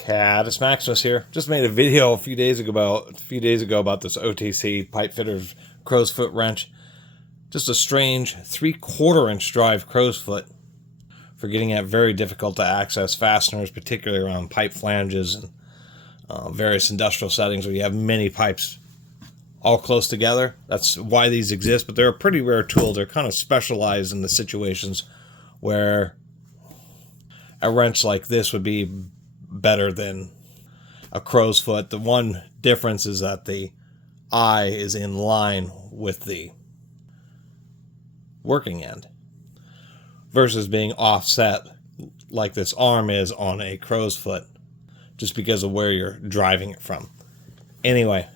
Catus, Maximus here. Just made a video a few days ago about this OTC Pipefitters crow's foot wrench. Just a strange 3/4 inch drive crow's foot for getting at very difficult to access fasteners, particularly around pipe flanges and various industrial settings where you have many pipes all close together. That's why these exist, but they're a pretty rare tool. They're kind of specialized in the situations where a wrench like this would be better than a crow's foot. The one difference is that the eye is in line with the working end versus being offset like this arm is on a crow's foot, just because of where you're driving it from. Anyway,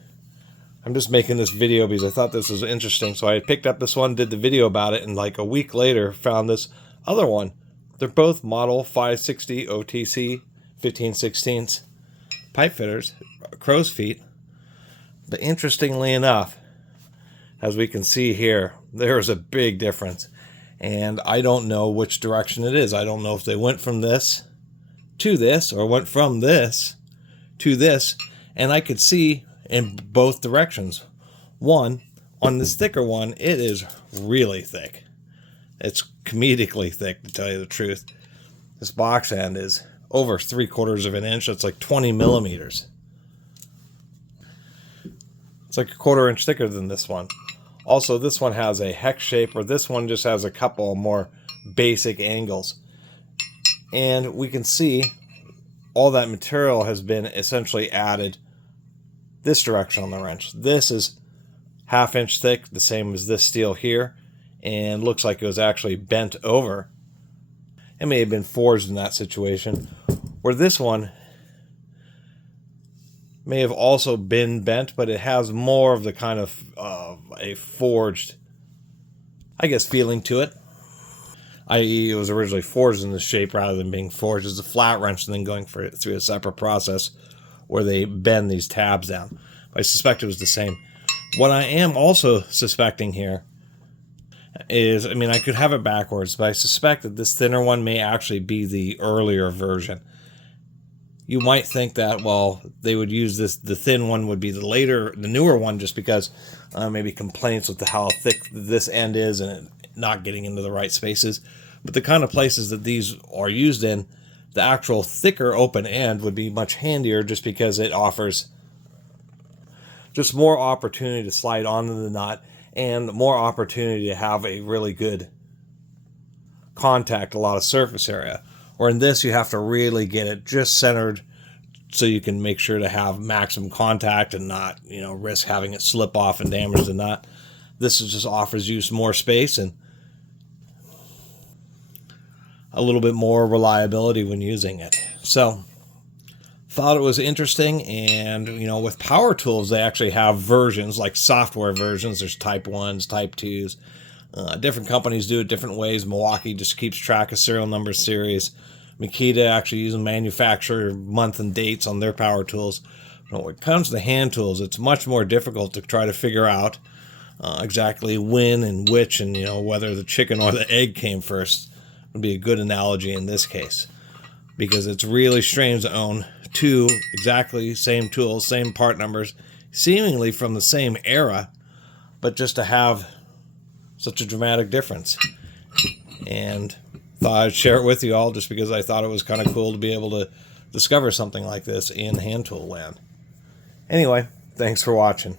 I'm just making this video because I thought this was interesting, so I picked up this one, did the video about it, and like a week later found this other one. They're both model 560 OTC 15/16 Pipefitters, crow's feet. But interestingly enough, as we can see here, there's a big difference. And I don't know which direction it is. I don't know if they went from this to this or went from this to this. And I could see in both directions. One, on this thicker one, it is really thick. It's comedically thick, to tell you the truth. This box end is over 3/4 of an inch. It's like 20 millimeters. It's like a 1/4 inch thicker than this one. Also, this one has a hex shape, or this one just has a couple more basic angles. And we can see all that material has been essentially added this direction on the wrench. This is 1/2 inch thick, the same as this steel here, and looks like it was actually bent over. It may have been forged in that situation, where this one may have also been bent, but it has more of the kind of a forged, I guess, feeling to it. I.e., it was originally forged in this shape rather than being forged as a flat wrench and then going through a separate process where they bend these tabs down. I suspect it was the same. What I am also suspecting here is, I mean, I could have it backwards, but I suspect that this thinner one may actually be the earlier version. You might think that, well, they would use this, the thin one would be the newer one, just because maybe complaints with how thick this end is and it not getting into the right spaces. But the kind of places that these are used in, the actual thicker open end would be much handier, just because it offers just more opportunity to slide onto the nut and more opportunity to have a really good contact, a lot of surface area. Or in this, you have to really get it just centered so you can make sure to have maximum contact and not, risk having it slip off and damage the nut. This just offers you some more space and a little bit more reliability when using it. So, thought it was interesting. And, with power tools, they actually have versions, like software versions. There's type 1s, type 2s. Different companies do it different ways. Milwaukee just keeps track of serial number series. Makita actually uses manufacturer month and dates on their power tools. But when it comes to hand tools, it's much more difficult to try to figure out exactly when and which, and whether the chicken or the egg came first would be a good analogy in this case, because it's really strange to own two exactly same tools, same part numbers, seemingly from the same era, but just to have such a dramatic difference. And thought I'd share it with you all, just because I thought it was kind of cool to be able to discover something like this in hand tool land. Anyway, thanks for watching.